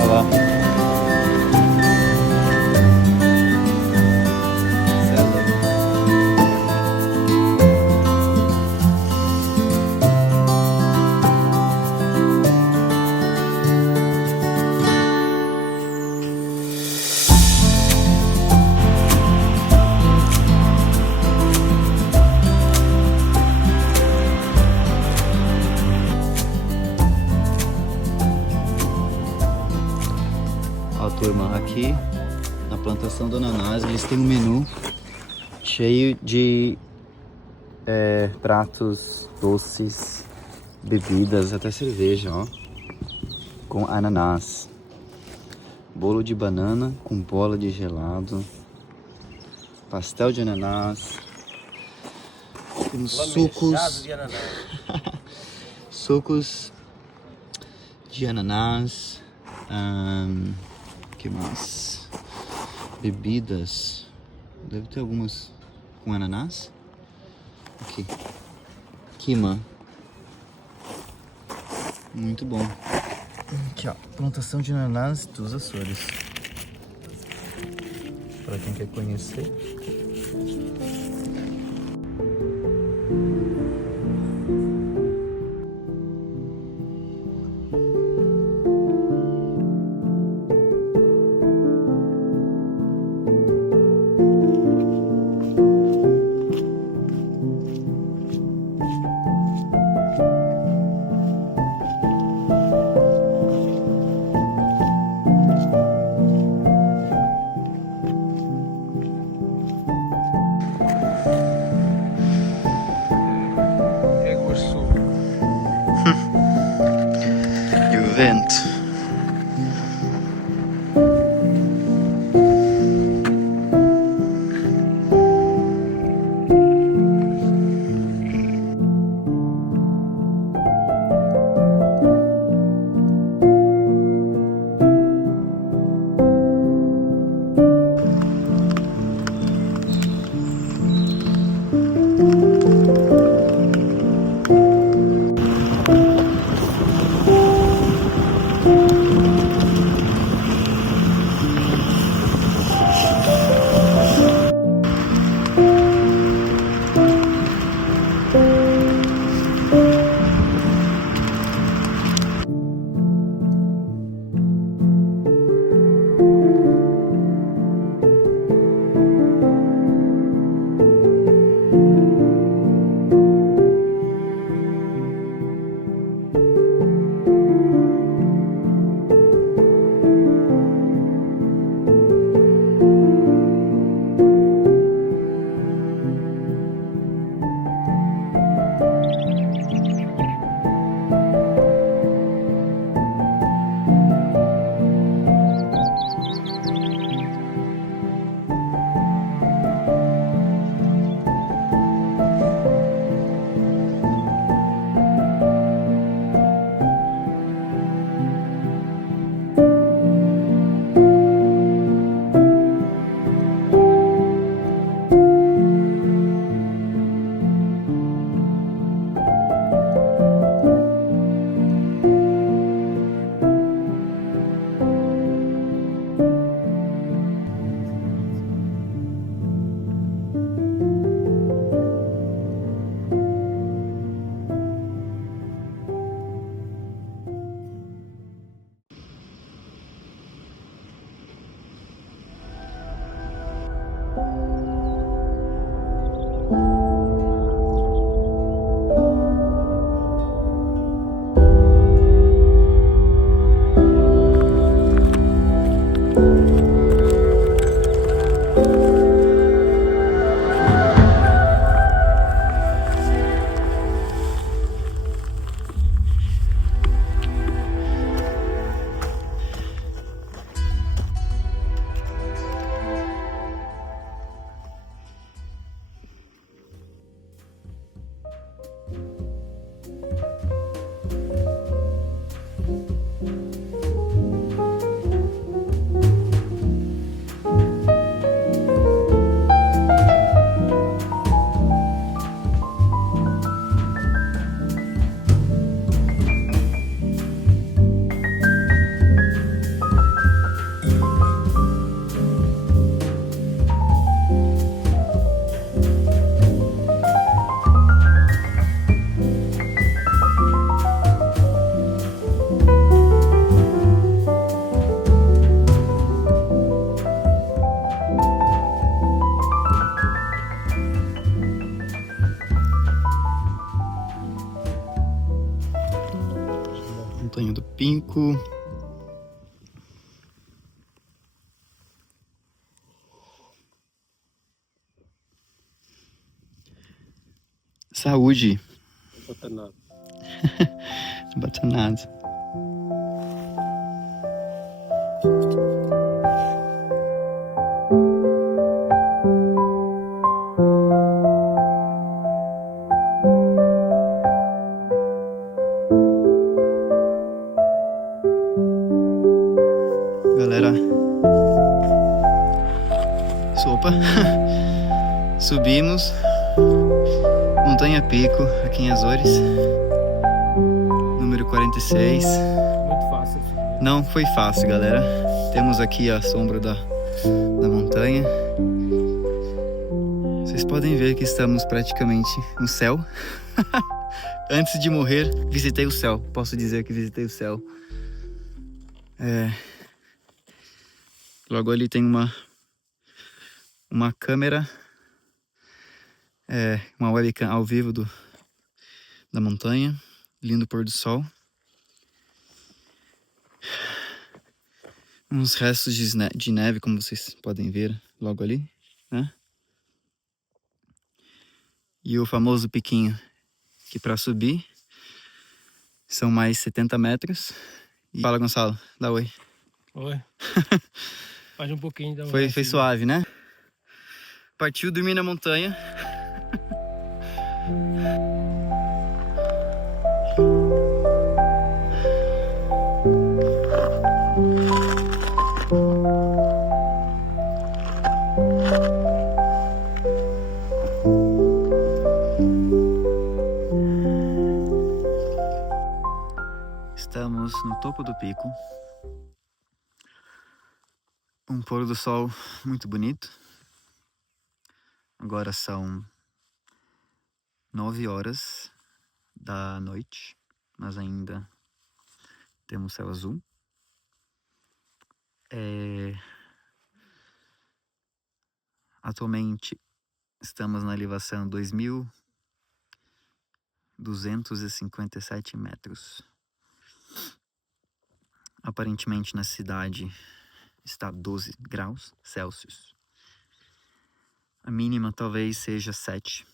Olha lá. Ó, turma, aqui na plantação do ananás eles têm um menu cheio de pratos doces, bebidas, até cerveja, ó, com ananás. Bolo de banana com bola de gelado, pastel de ananás, temos sucos, sucos de ananás, que mais? Bebidas, deve ter algumas com ananás. Aqui, quima, muito bom. Aqui, ó, plantação de ananás dos Açores, para quem quer conhecer. E o vento. Montanha do Pinco. Saúde. Não bota nada. Não bota nada. Galera, sopa. Subimos Montanha Pico aqui em Azores, número 46. Muito fácil. Filho. Não foi fácil, galera. Temos aqui a sombra da montanha. Vocês podem ver que estamos praticamente no céu. Antes de morrer, visitei o céu. Posso dizer que visitei o céu. Logo ali tem uma câmera, uma webcam ao vivo da montanha. Lindo pôr do sol. Uns restos de neve, como vocês podem ver logo ali, né? E o famoso piquinho, que para subir são mais 70 metros. Fala, Gonçalo, dá oi. Oi. Faz um pouquinho da Foi suave, né? Partiu dormir na montanha. Estamos no topo do pico. Um pôr do sol muito bonito. Agora são 9 horas da noite, mas ainda temos céu azul. Atualmente estamos na elevação 2.257 metros. Aparentemente na cidade está 12 graus Celsius. A mínima talvez seja 7.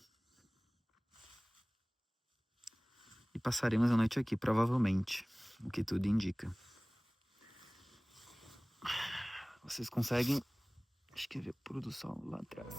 E passaremos a noite aqui, provavelmente, o que tudo indica. Vocês conseguem, acho que ver o pôr do sol lá atrás.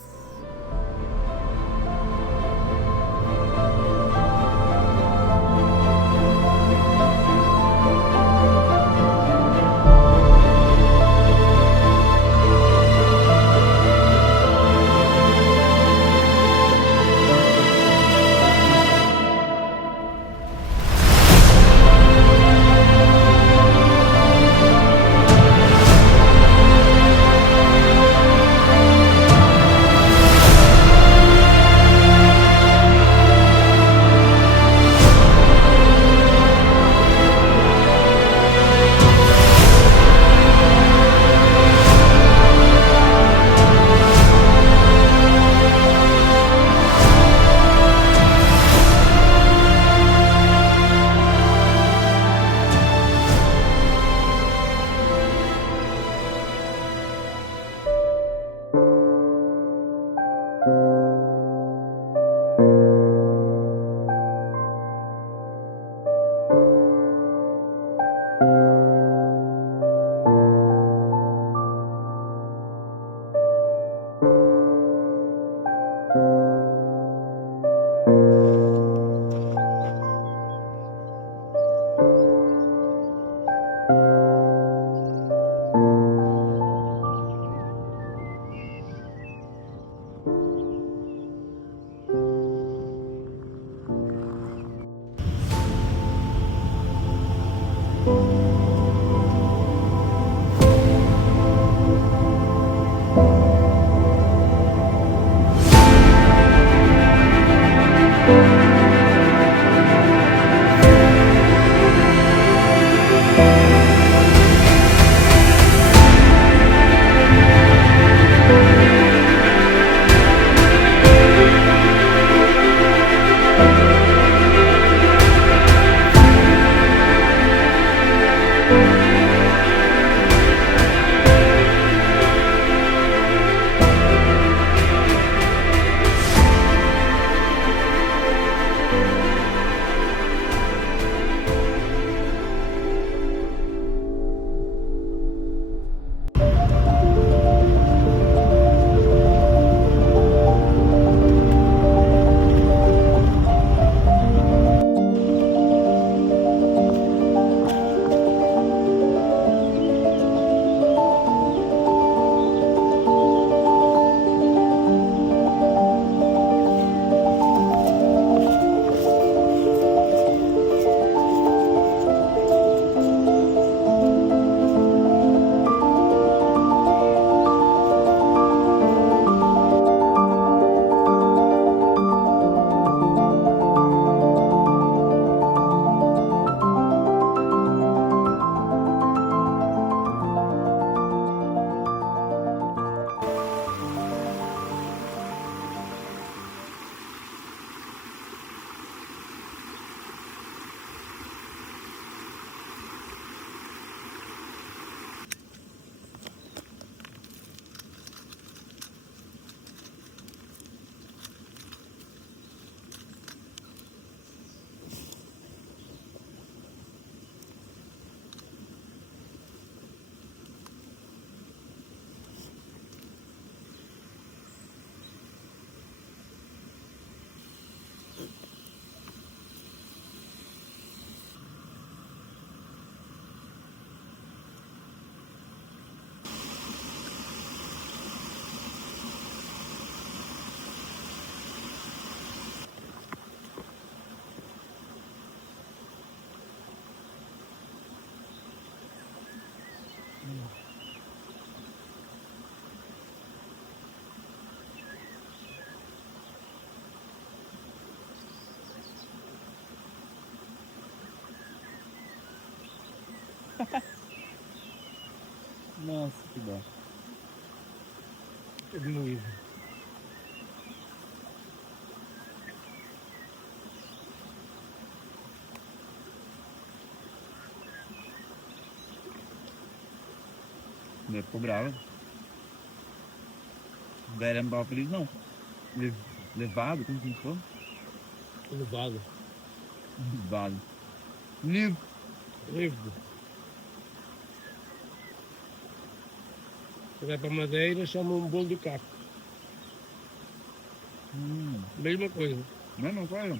Nossa, que dó. É diminuído. Ele ficou bravo. O velho não tava feliz, não. Levado, como que foi? Levado. Levado. Livre. Livre. Se vai para Madeira, chama um bolo de caco. Mesma coisa. Mesma coisa?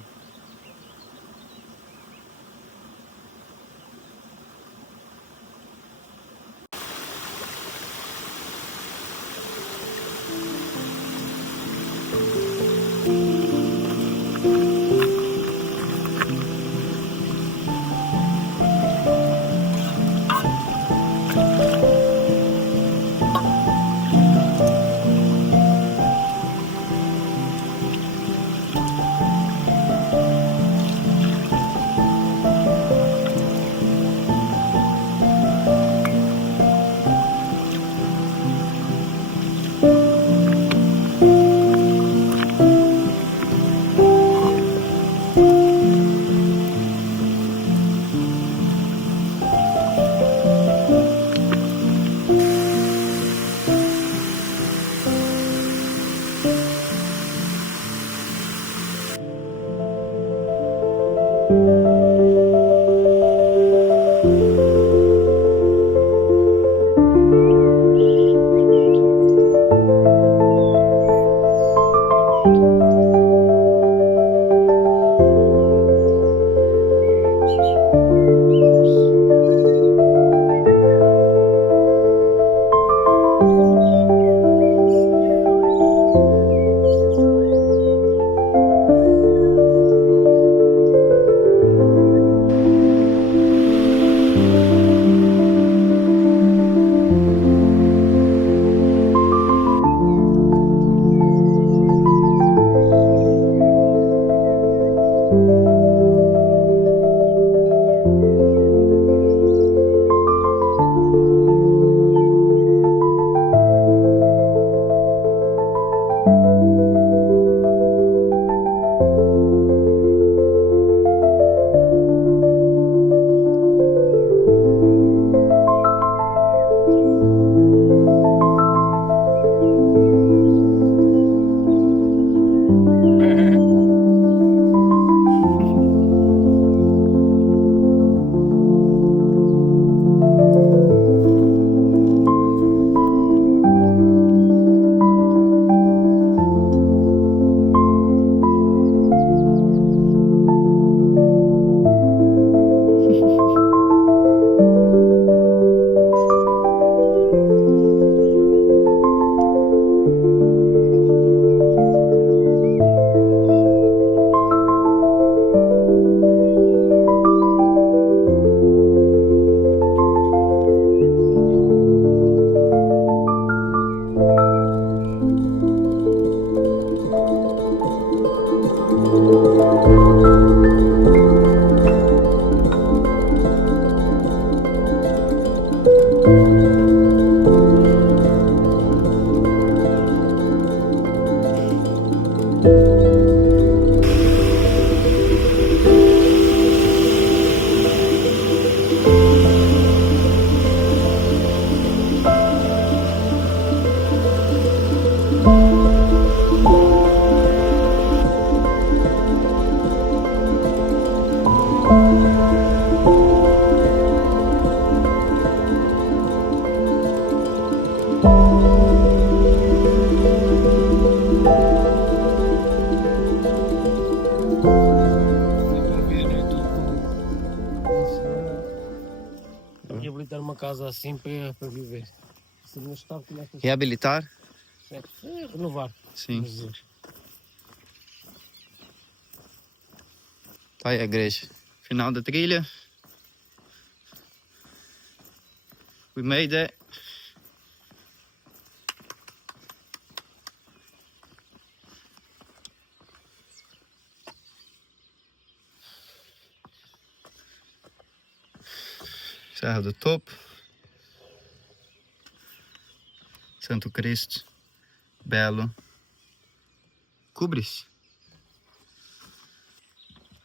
Reabilitar uma casa assim para viver. Se não está, começa a Reabilitar? renovar. Sim. Vamos dizer. Tá aí a igreja. Final da trilha. We made it. Serra do Topo, Santo Cristo, Belo, Cubres.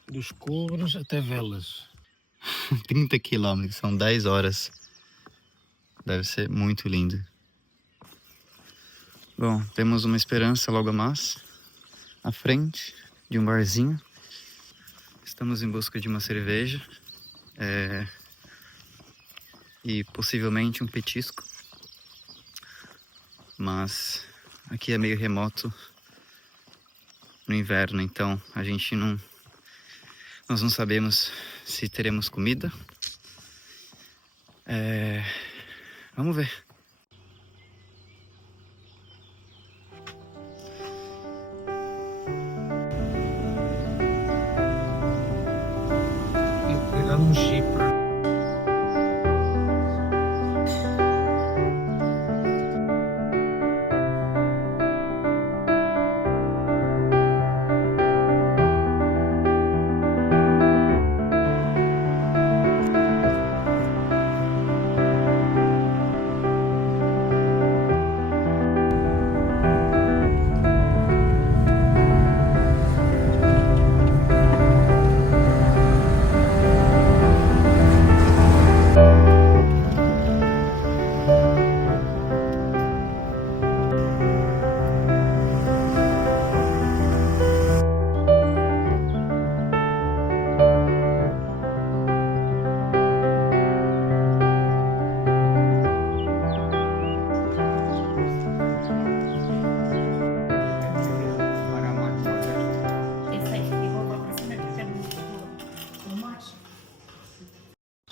Dos Cobras até Velas. 30 quilômetros, são 10 horas. Deve ser muito lindo. Bom, temos uma esperança logo mais à frente de um barzinho. Estamos em busca de uma cerveja e possivelmente um petisco. Mas aqui é meio remoto no inverno, então nós não sabemos se teremos comida. Vamos ver. Cuidado no Chipre.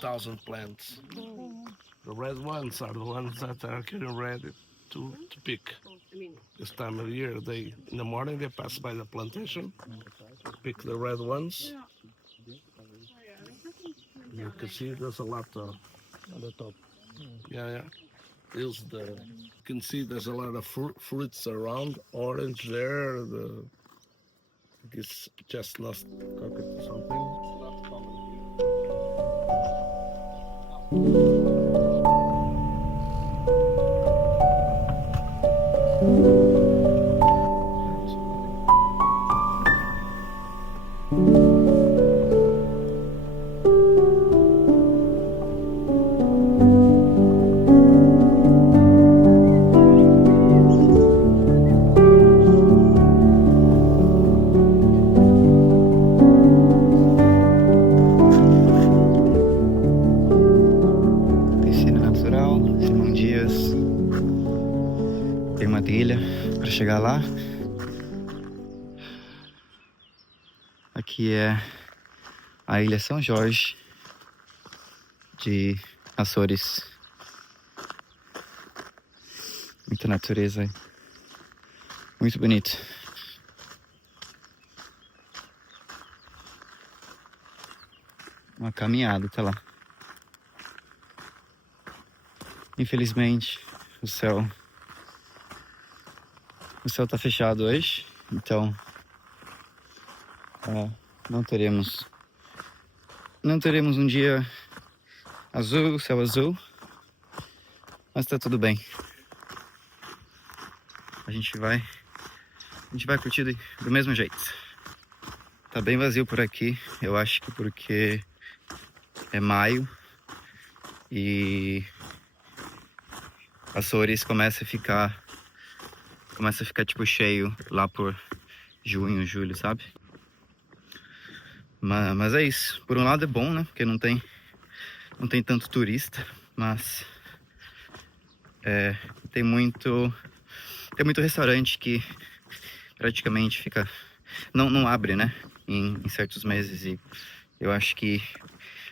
Thousand plants. The red ones are the ones that are getting ready to pick. This time of year, in the morning they pass by the plantation, pick the red ones. You can see there's a lot of On the top. yeah. You can see there's a lot of fruits around. Orange there, this chestnut coconut or something. Piscina natural, Simão Dias. Tem uma trilha para chegar lá. Aqui é a Ilha São Jorge de Açores. Muita natureza aí. Muito bonito. Uma caminhada até lá. Infelizmente, o céu tá fechado hoje, então não teremos um dia azul, céu azul, mas tá tudo bem. A gente vai curtir do mesmo jeito. Tá bem vazio por aqui, eu acho que porque é maio e Açores começa a ficar tipo cheio lá por junho, julho, sabe? Mas é isso. Por um lado é bom, né? Porque não tem tanto turista, mas tem muito restaurante que praticamente não abre, né? Em certos meses. E eu acho que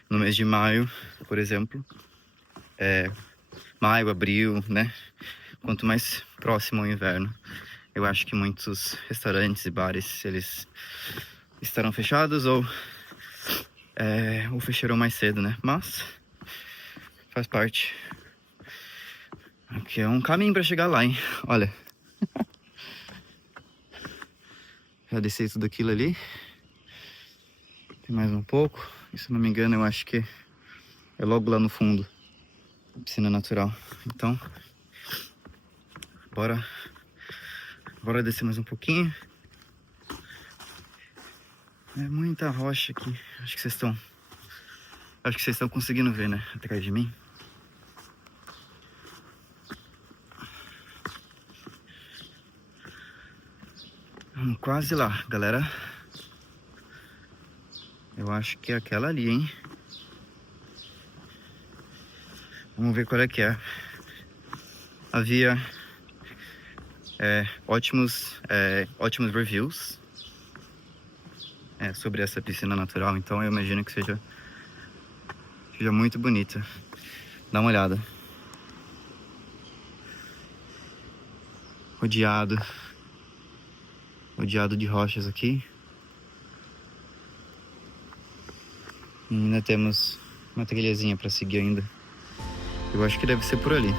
no mês de maio, por exemplo, maio, abril, né? Quanto mais próximo ao inverno, eu acho que muitos restaurantes e bares, eles estarão fechados ou fecharão mais cedo, né? Mas faz parte. Aqui é um caminho para chegar lá, hein? Olha. Já desci tudo aquilo ali. Tem mais um pouco. E, se não me engano, eu acho que É logo lá no fundo. Piscina natural. Então, bora descer mais um pouquinho. É muita rocha aqui. Acho que vocês estão conseguindo ver, né? Atrás de mim. Quase lá, galera. Eu acho que é aquela ali, hein? Vamos ver qual é que é. Havia ótimos reviews sobre essa piscina natural, então eu imagino que seja muito bonita. Dá uma olhada. Rodeado de rochas aqui. E ainda temos uma trilhazinha para seguir ainda. Eu acho que deve ser por ali.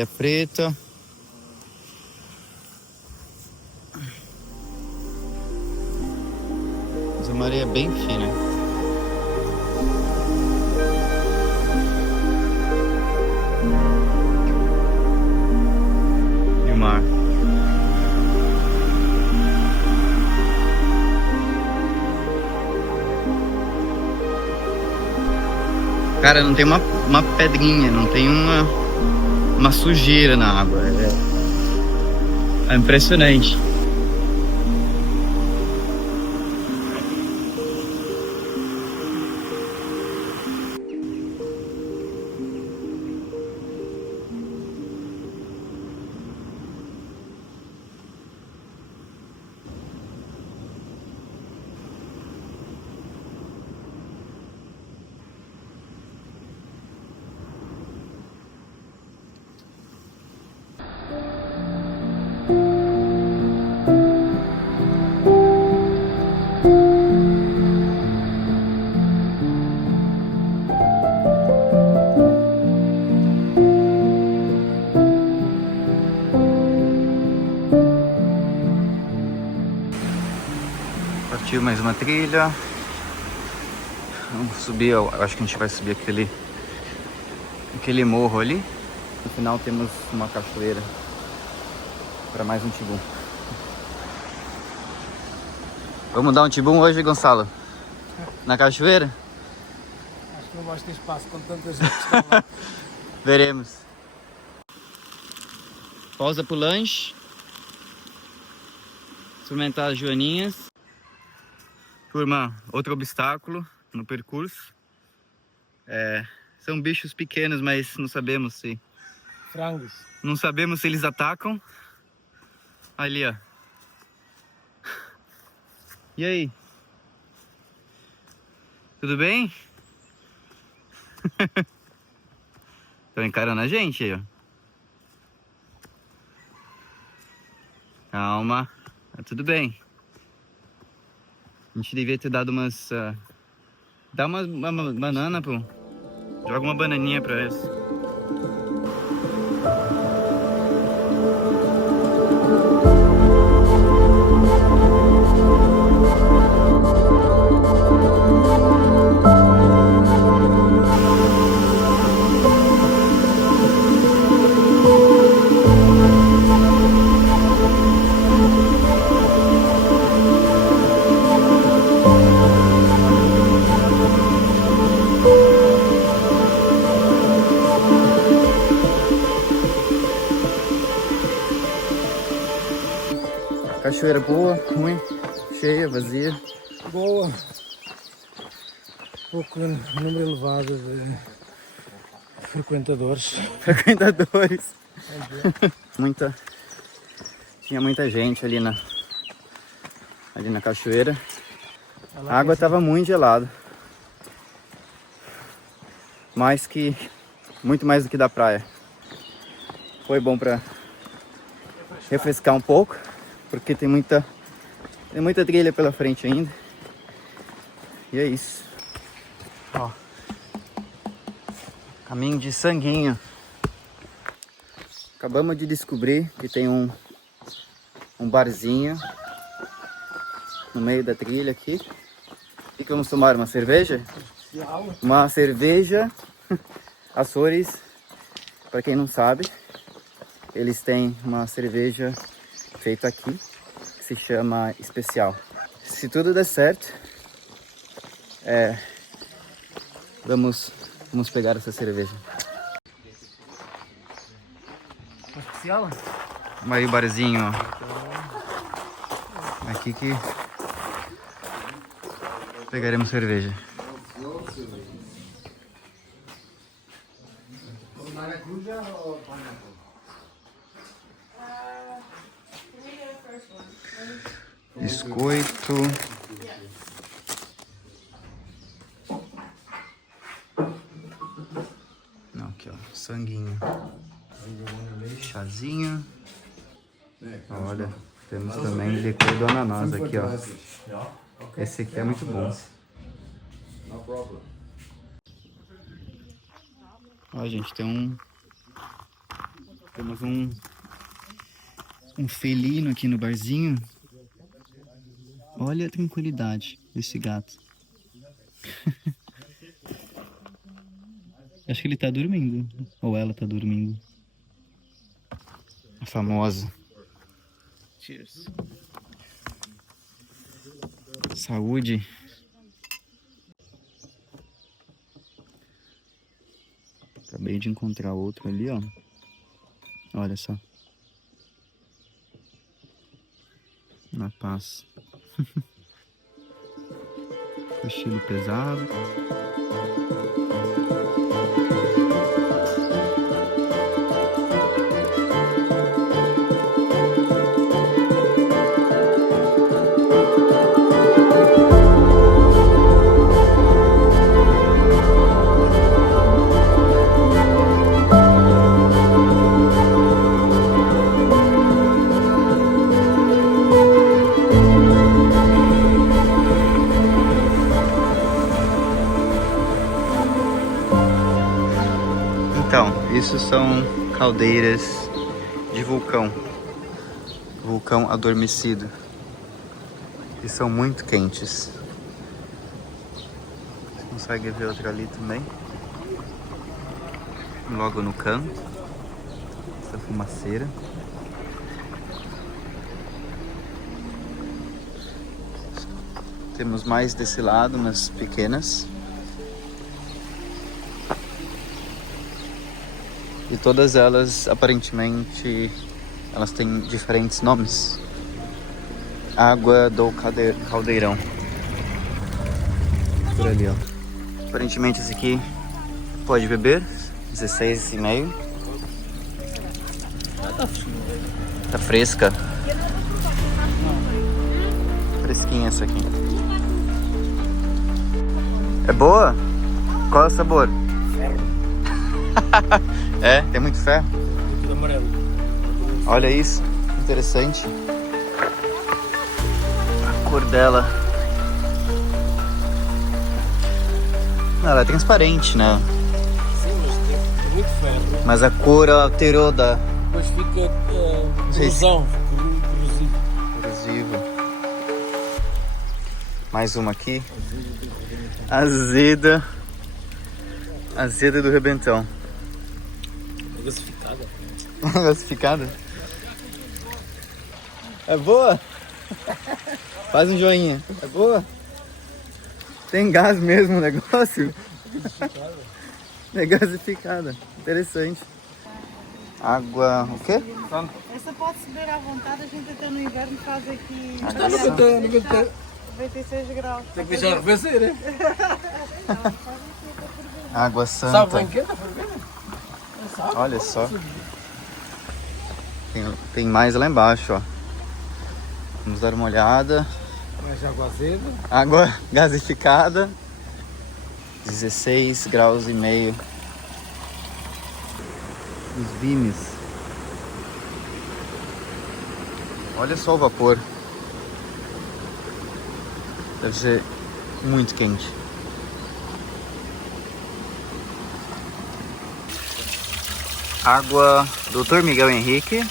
areia preta. Mas é uma areia bem fina. E o mar. Cara, não tem uma pedrinha, não tem uma sujeira na água. É impressionante. Partiu mais uma trilha. Vamos subir, eu acho que a gente vai subir aquele morro ali. No final temos uma cachoeira para mais um tibum. Vamos dar um tibum hoje, Gonçalo? Na cachoeira? Acho que não vais ter espaço com tanta gente que está lá. Veremos. Pausa pro lanche. Experimentar as joaninhas. Turma, outro obstáculo no percurso. São bichos pequenos, mas não sabemos se... Frangos. Não sabemos se eles atacam. Ali, ó. E aí? Tudo bem? Estão encarando a gente aí, ó. Calma. Tá tudo bem. A gente devia ter dado umas... Dá uma banana, pô. Joga uma bananinha pra eles. Cachoeira boa, ruim, cheia, vazia. Boa. Pouco número elevado de frequentadores. Frequentadores. Tinha muita gente ali na cachoeira. A água estava muito gelada. Muito mais do que da praia. Foi bom para refrescar um pouco, porque tem muita trilha pela frente ainda. E é isso. Ó. Caminho de Sanguinho. Acabamos de descobrir que tem um barzinho no meio da trilha aqui. E que vamos tomar uma cerveja? Uma cerveja Açores. Para quem não sabe, eles têm uma cerveja feita aqui, que se chama Especial. Se tudo der certo, vamos pegar essa cerveja. Especial? Aí o barzinho, ó. Aqui que pegaremos cerveja. Biscoito. Não, aqui ó, sanguinho. Chazinho. Olha, temos também licor do ananás aqui, ó. Esse aqui é muito bom. Ó, gente, tem Temos um felino aqui no barzinho. Olha a tranquilidade desse gato. Acho que ele tá dormindo. Ou ela tá dormindo. A famosa. Cheers. Saúde. Acabei de encontrar outro ali, ó. Olha só. Na paz. Cochilo pesado. Então, isso são caldeiras de vulcão. Vulcão adormecido. E são muito quentes. Você consegue ver outra ali também. Logo no canto. Essa fumaceira. Temos mais desse lado, umas pequenas. E todas elas, aparentemente, elas têm diferentes nomes. Água do caldeirão. Por ali, ó. Aparentemente esse aqui pode beber. 16,5. Tá fresca. Fresquinha essa aqui. É boa? Qual é o sabor? É, tem muito ferro. Tudo amarelo. Olha isso, interessante. A cor dela. Ela é transparente, né? Sim, mas tem muito ferro. Mas a cor alterou da Depois fica sei se- corrosão, corrosivo. corrosiva. Mais uma aqui. Azeda. Azeda do Rebentão. É gasificada. Gasificada? É boa? Faz um joinha. É boa? Tem gás mesmo o negócio? É gasificada. Interessante. Água... o quê? Essa pode se beber à vontade, a gente até no inverno faz aqui Água Nunca santa. tem, nunca tem. 96 graus. Tem que deixar arrefecer, hein? Água Sabe santa. bem quente a ferver? Olha só. Tem mais lá embaixo, ó. Vamos dar uma olhada. Mais água azeda. Água gasificada. 16 graus e meio. Os vimes. Olha só o vapor. Deve ser muito quente. Água Dr. Miguel Henrique.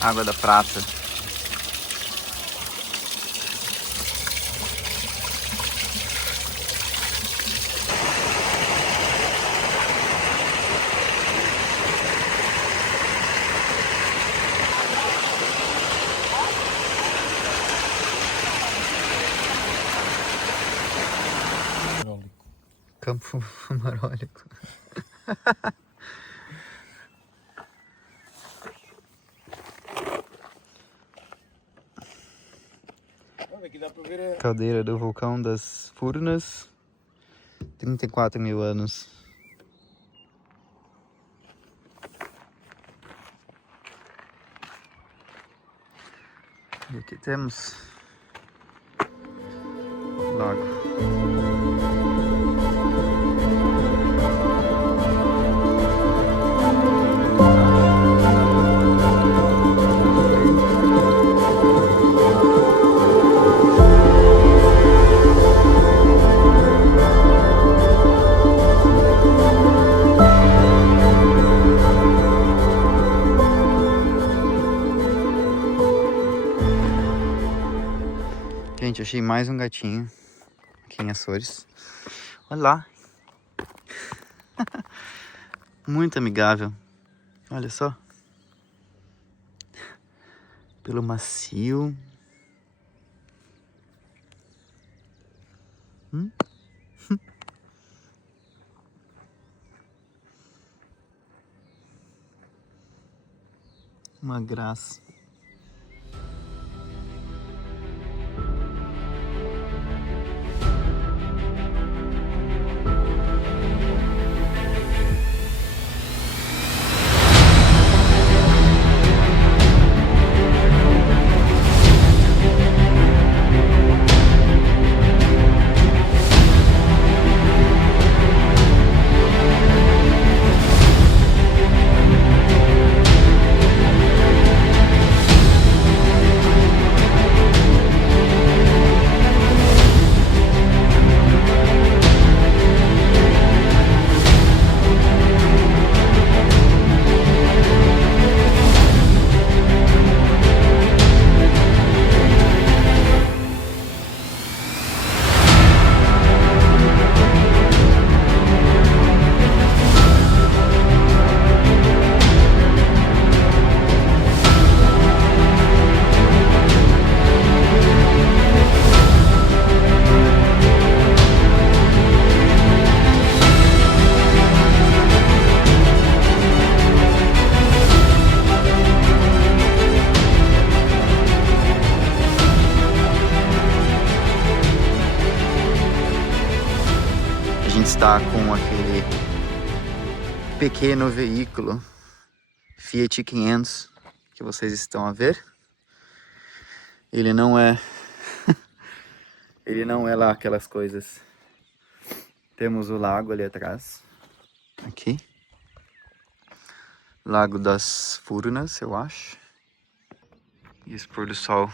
Água da prata. Campo Fumarólico. Aqui dá para ver Caldeira do Vulcão das Furnas. 34 mil anos. E aqui temos lago. Gente, achei mais um gatinho aqui em Açores. Olha lá. Muito amigável. Olha só. Pelo macio. Uma graça. A gente está com aquele pequeno veículo Fiat 500 que vocês estão a ver. Ele não é ele não é lá aquelas coisas. Temos o lago ali atrás. Aqui. Lago das Furnas, eu acho. E esse pôr do sol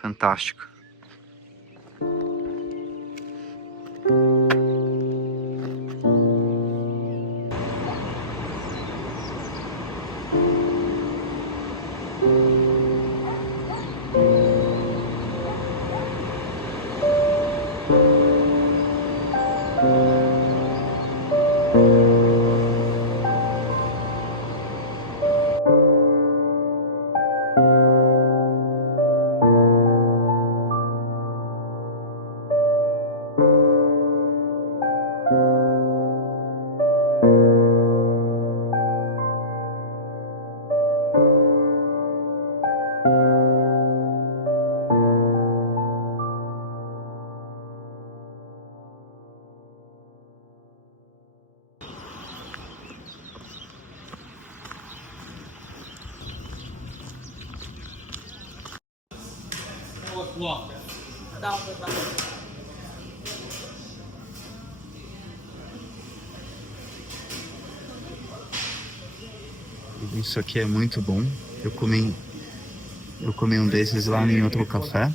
fantástico. Isso aqui é muito bom. Eu comi um desses lá em outro café.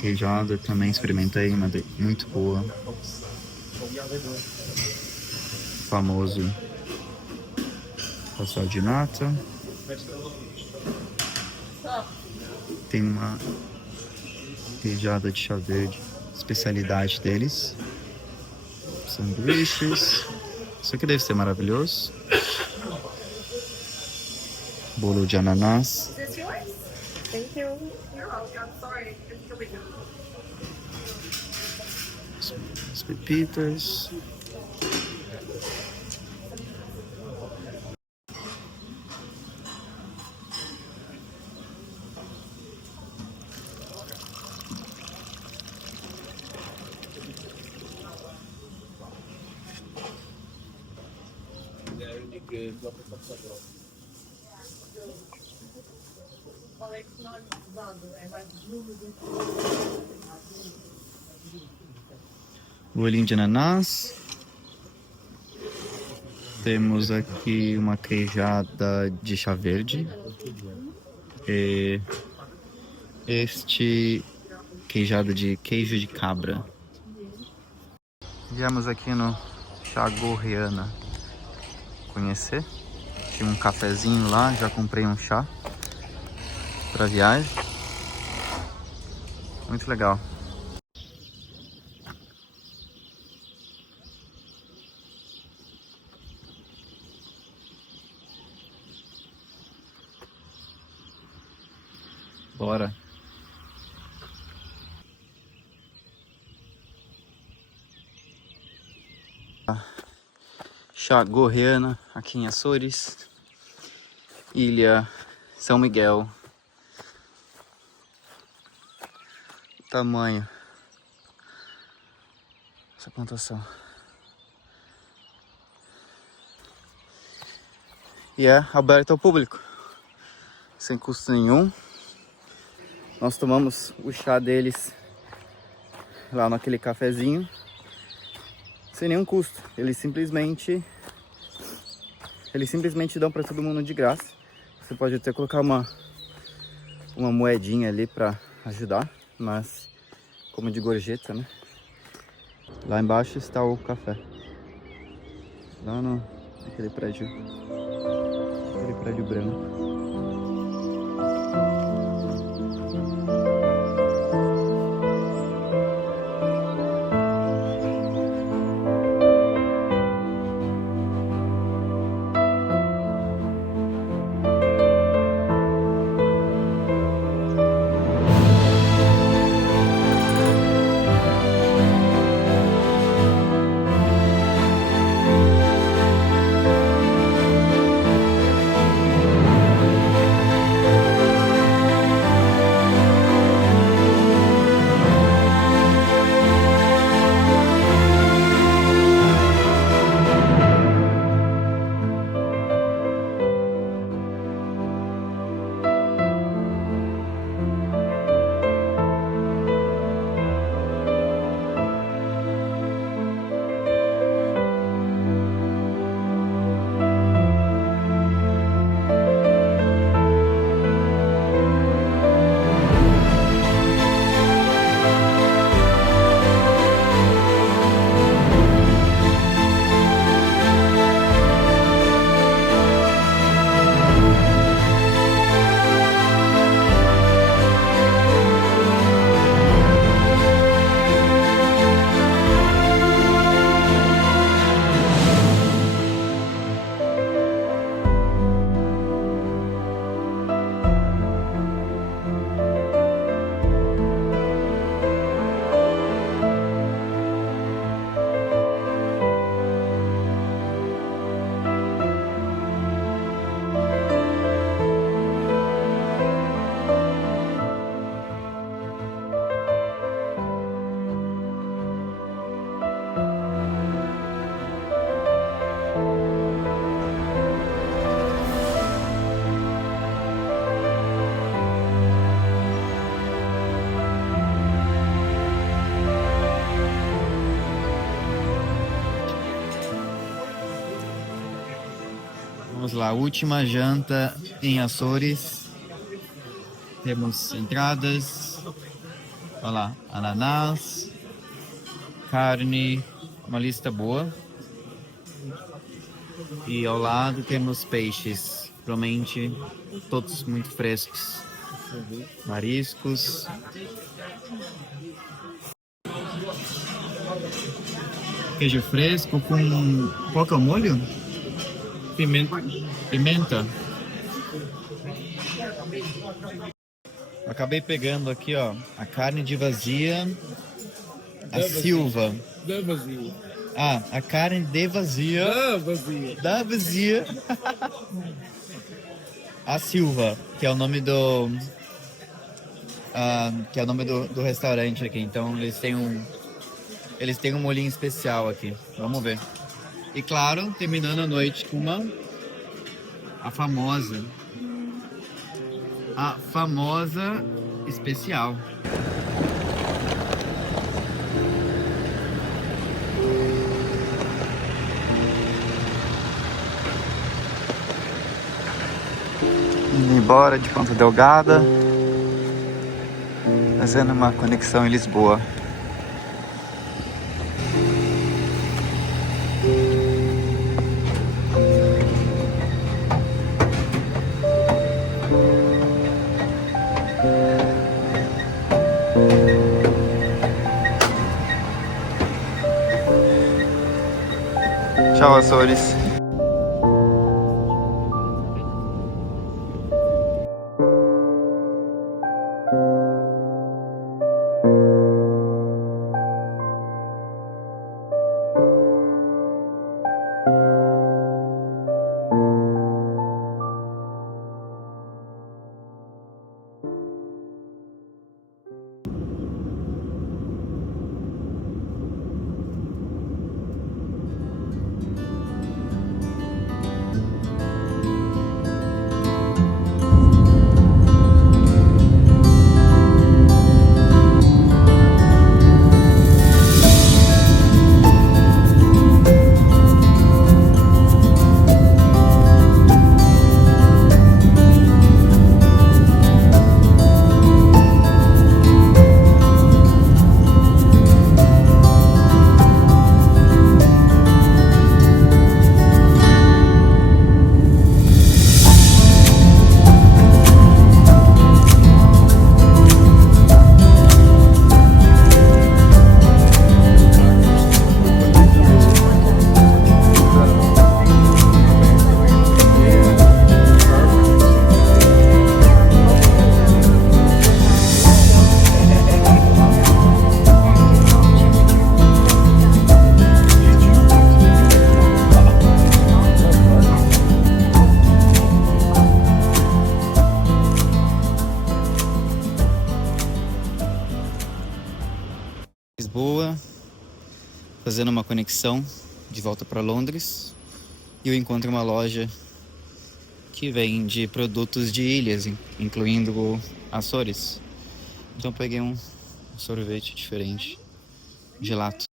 Queijada também experimentei, mas muito boa. Famoso pastel de nata. Tem uma queijada de chá verde, especialidade deles. Sanduíches. Isso aqui deve ser maravilhoso. Bolo de ananás. As pepitas. Bolinho de ananás. Temos aqui uma queijada de chá verde. E queijada de queijo de cabra. Viemos aqui no Chá Gorriana conhecer. Tinha um cafezinho lá, já comprei um chá para viagem. Muito legal. Bora. Chagorreana, aqui em Açores. Ilha São Miguel. Tamanho essa plantação. E é aberto ao público, sem custo nenhum. Nós tomamos o chá deles lá naquele cafezinho, sem nenhum custo. Eles simplesmente dão para todo mundo de graça. Você pode até colocar uma moedinha ali para ajudar, mas como de gorjeta, né? Lá embaixo está o café. Lá naquele prédio branco. Vamos lá, última janta em Açores. Temos entradas. Olha lá, ananás, carne, uma lista boa. E ao lado temos peixes, provavelmente todos muito frescos. Mariscos. Queijo fresco com... Qual que é o molho? Pimenta. Pimenta. Acabei pegando aqui, ó, a carne de vazia, a Silva. Da vazia. Ah, a carne de vazia. Da vazia. Da vazia. A Silva, que é o nome do do restaurante aqui. Então eles têm um molhinho especial aqui. Vamos ver. E claro, terminando a noite com a famosa especial. Indo embora de Ponta Delgada, fazendo uma conexão em Lisboa. Tchau, Açores. Lisboa, fazendo uma conexão de volta para Londres, e eu encontro uma loja que vende produtos de ilhas, incluindo Açores. Então eu peguei um sorvete diferente, gelato.